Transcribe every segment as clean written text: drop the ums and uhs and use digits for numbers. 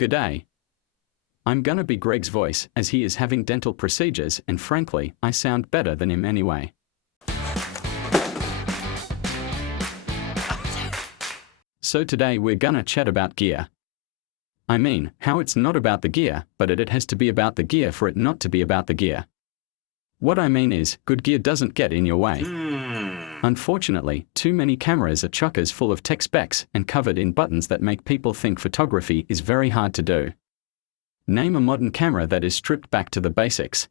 G'day. I'm gonna be Greg's voice as he is having dental procedures and frankly, I sound better than him anyway. So today we're gonna chat about gear. I mean, how it's not about the gear, but it has to be about the gear for it not to be about the gear. What I mean is, good gear doesn't get in your way. Unfortunately, too many cameras are chockers full of tech specs and covered in buttons that make people think photography is very hard to do. Name a modern camera that is stripped back to the basics.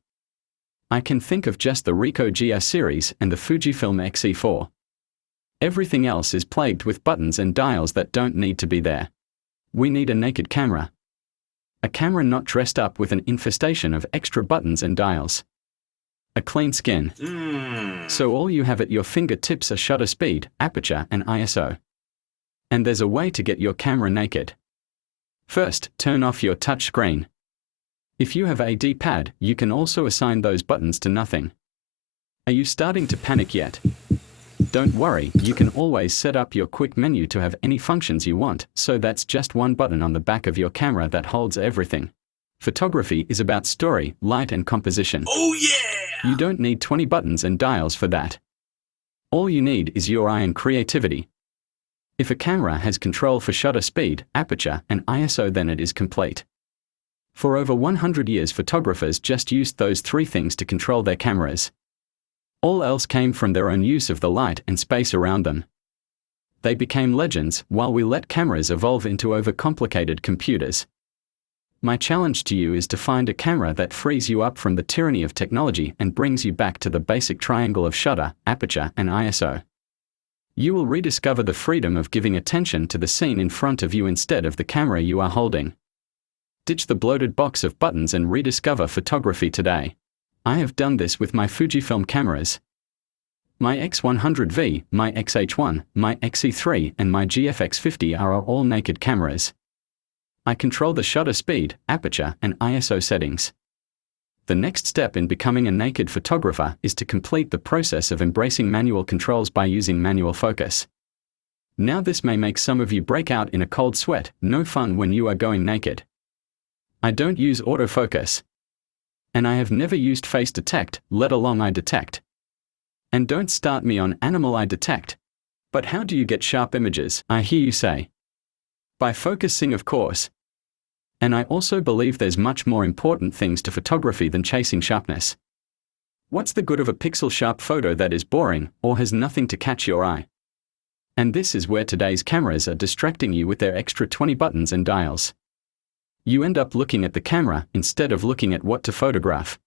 I can think of just the Ricoh GR series and the Fujifilm X-E4. Everything else is plagued with buttons and dials that don't need to be there. We need a naked camera. A camera not dressed up with an infestation of extra buttons and dials. A clean skin. So all you have at your fingertips are shutter speed, aperture and ISO. And there's a way to get your camera naked. First, turn off your touch screen. If you have a D-pad, you can also assign those buttons to nothing. Are you starting to panic yet? Don't worry, you can always set up your quick menu to have any functions you want, so that's just one button on the back of your camera that holds everything. Photography is about story, light and composition. Oh yeah! You don't need 20 buttons and dials for that. All you need is your eye and creativity. If a camera has control for shutter speed, aperture and ISO, then it is complete. For over 100 years photographers just used those three things to control their cameras. All else came from their own use of the light and space around them. They became legends while we let cameras evolve into overcomplicated computers. My challenge to you is to find a camera that frees you up from the tyranny of technology and brings you back to the basic triangle of shutter, aperture and ISO. You will rediscover the freedom of giving attention to the scene in front of you instead of the camera you are holding. Ditch the bloated box of buttons and rediscover photography today. I have done this with my Fujifilm cameras. My X100V, my XH1, my XE3 and my GFX50 are all naked cameras. I control the shutter speed, aperture and ISO settings. The next step in becoming a naked photographer is to complete the process of embracing manual controls by using manual focus. Now this may make some of you break out in a cold sweat, no fun when you are going naked. I don't use autofocus. And I have never used face detect, let alone eye detect. And don't start me on animal eye detect. But how do you get sharp images, I hear you say? By focusing, of course. And I also believe there's much more important things to photography than chasing sharpness. What's the good of a pixel-sharp photo that is boring or has nothing to catch your eye? And this is where today's cameras are distracting you with their extra 20 buttons and dials. You end up looking at the camera instead of looking at what to photograph.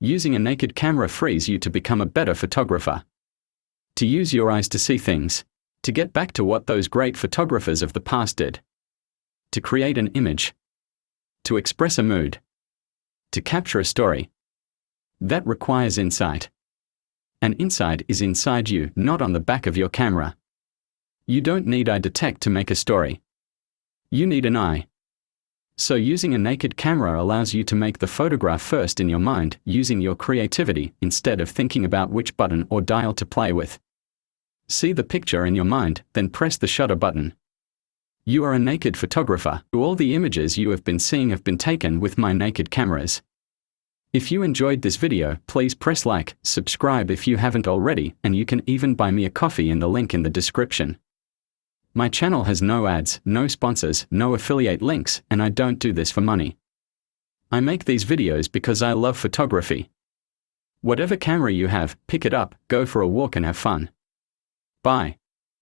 Using a naked camera frees you to become a better photographer. To use your eyes to see things. To get back to what those great photographers of the past did. To create an image. To express a mood. To capture a story. That requires insight. And insight is inside you, not on the back of your camera. You don't need eye detect to make a story. You need an eye. So using a naked camera allows you to make the photograph first in your mind, using your creativity instead of thinking about which button or dial to play with. See the picture in your mind, then press the shutter button. You are a naked photographer. All the images you have been seeing have been taken with my naked cameras. If you enjoyed this video, please press like, subscribe if you haven't already, and you can even buy me a coffee in the link in the description. My channel has no ads, no sponsors, no affiliate links, and I don't do this for money. I make these videos because I love photography. Whatever camera you have, pick it up, go for a walk and have fun. Bye.